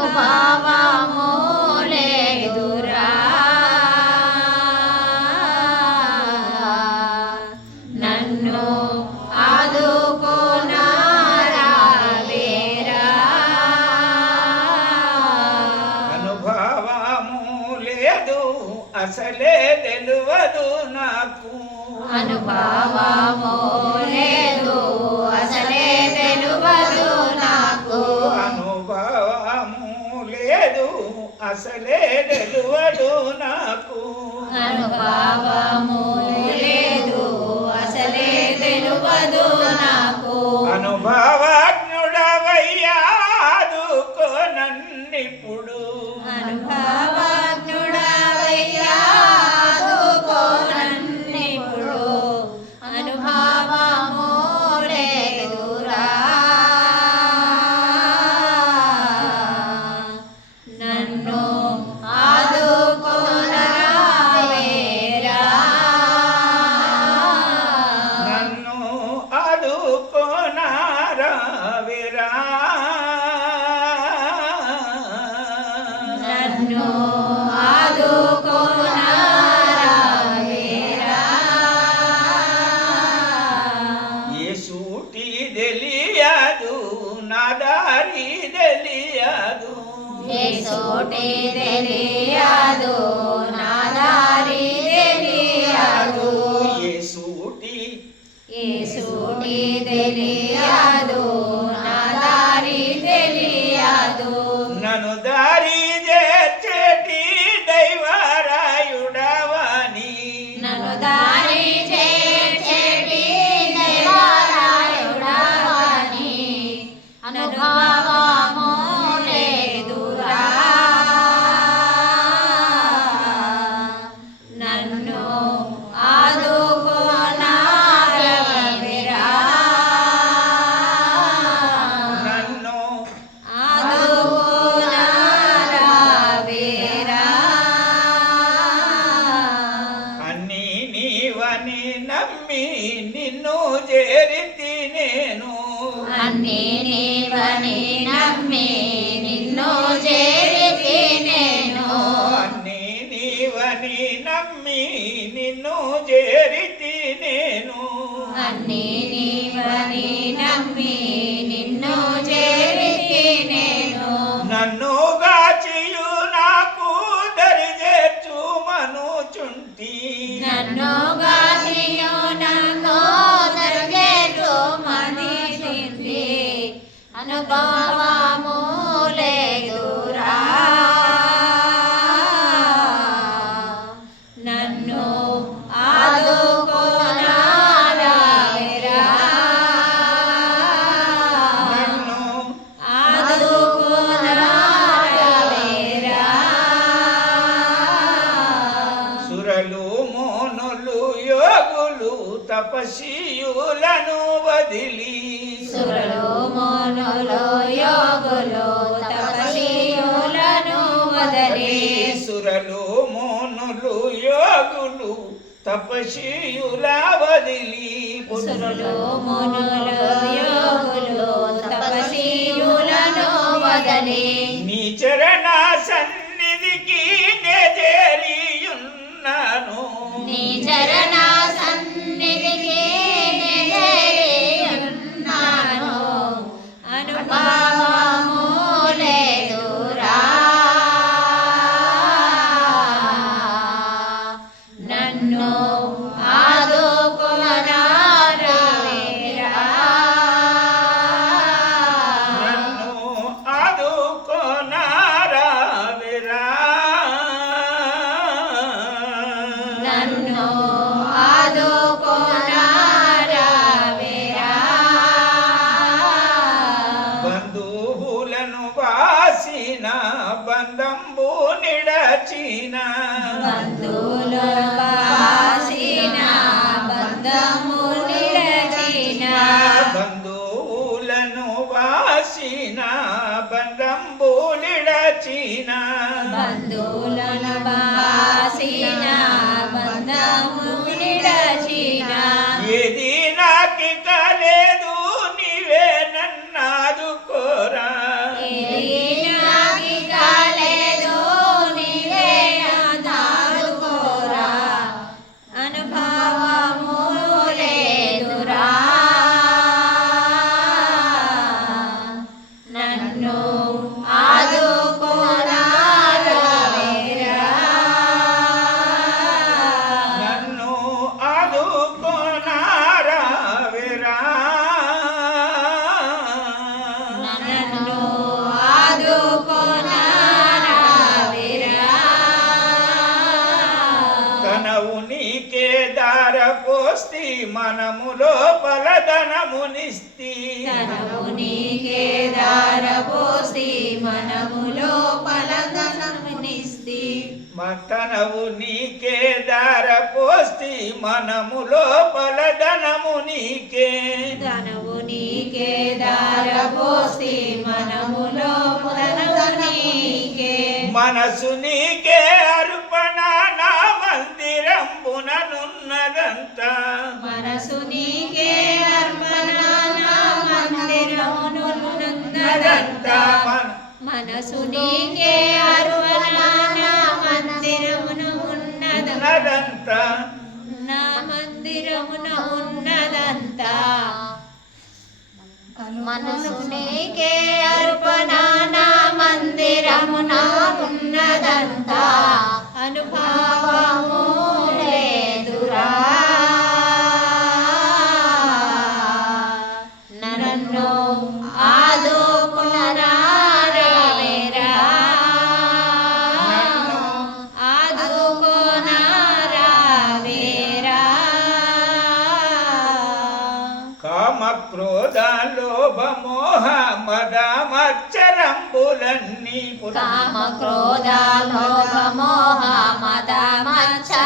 అనుభవము లేదురా లేదు అసలే తెలువదు నాకు. అనుభవ 와 सोटे दले วันนี้ జీవులను వదిలి. సురలో మోనులో యోగులో తపశీయులను వదలి. సురలు మోనులు యోగులు తపశీయుల వదిలి. సురలో మోనులో యోగులు తపశీయులను వదలి. నీ చరణ వచ్చిన బంధువులు తనము నీకే దారపోసి మనములో పలదనమునిస్తి తనవు నీకే దార పోస్తి మనములో పలదనము నీకే ధనము నీకే దారపోసి మనములో పలదనము నీకే మనసు నీకే అర్పణ మనసు నీకే అర్పణ నా మందిరమును ఉన్నదంతా. నా మందిరమున ఉన్నదంతా. మనసు నీకే అర్పణ నా మందిరమున ఉన్నదంతా. అనుభవము క్రోధ లోభ మోహ మద మచ్చరంబులన్నీ కామ క్రోధ లోభ మోహ మద మచ్చరములన్నీ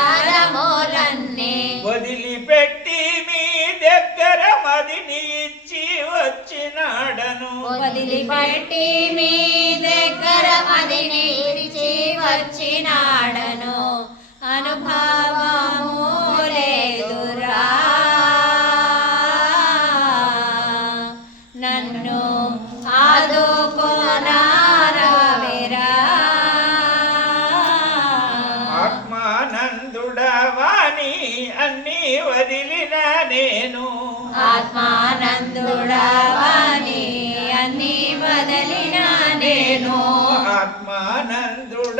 వదిలిపెట్టి మీ దగ్గర మదిని ఇచ్చి వచ్చినాడను. వదిలిపెట్టి మీ దగ్గర మదిని విడిచి వచ్చినాడను ఆత్మానందుడవాని అన్ని వదలిన నేను ఆత్మానందుడవాణి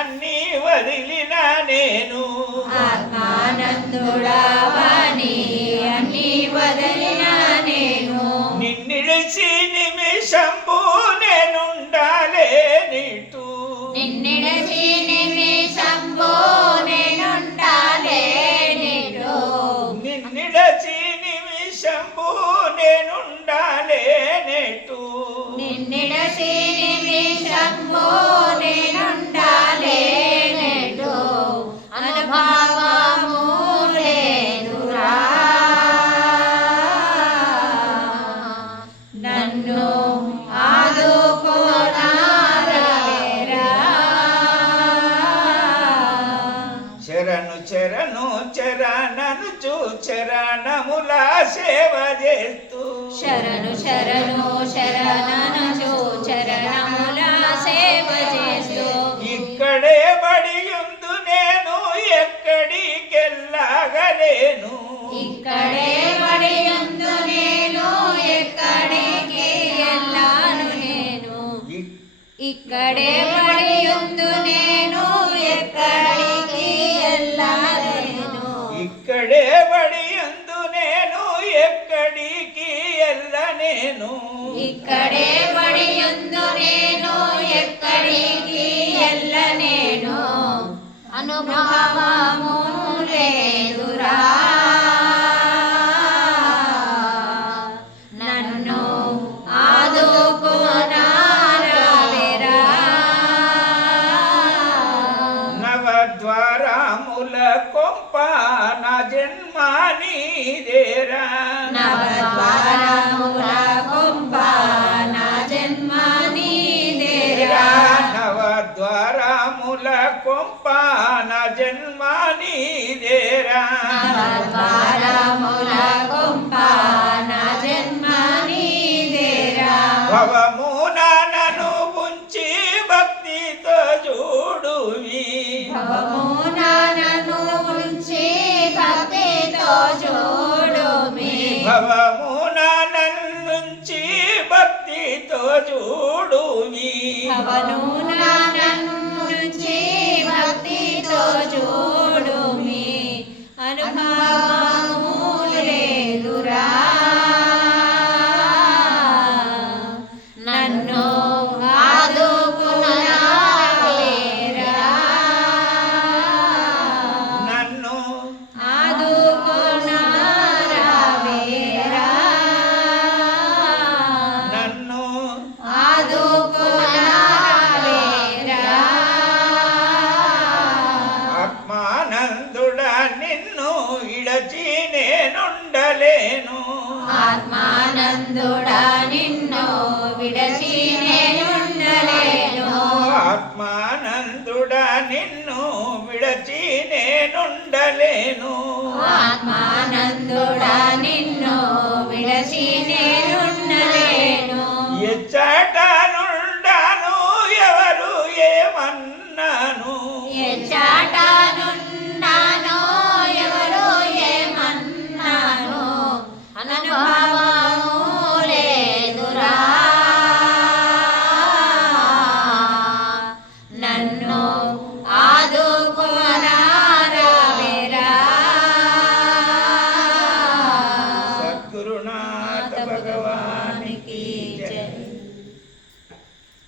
అన్ని వదిలిన నేను ఆత్మానందుడవాని అన్ని వదలిన నేను నిన్నిడిచి నిమిషంబు సేవ చేస్తూ శరణు శరణు నేను ఇక్కడే పడియందు నేను ఎక్కడికి వెళ్ళనేను అనుభవము లేదురా భక్తితో చూడువి భవనున నన్ను ఉంచి భక్తితో చూడుమి అనుభవము నేనుండలేను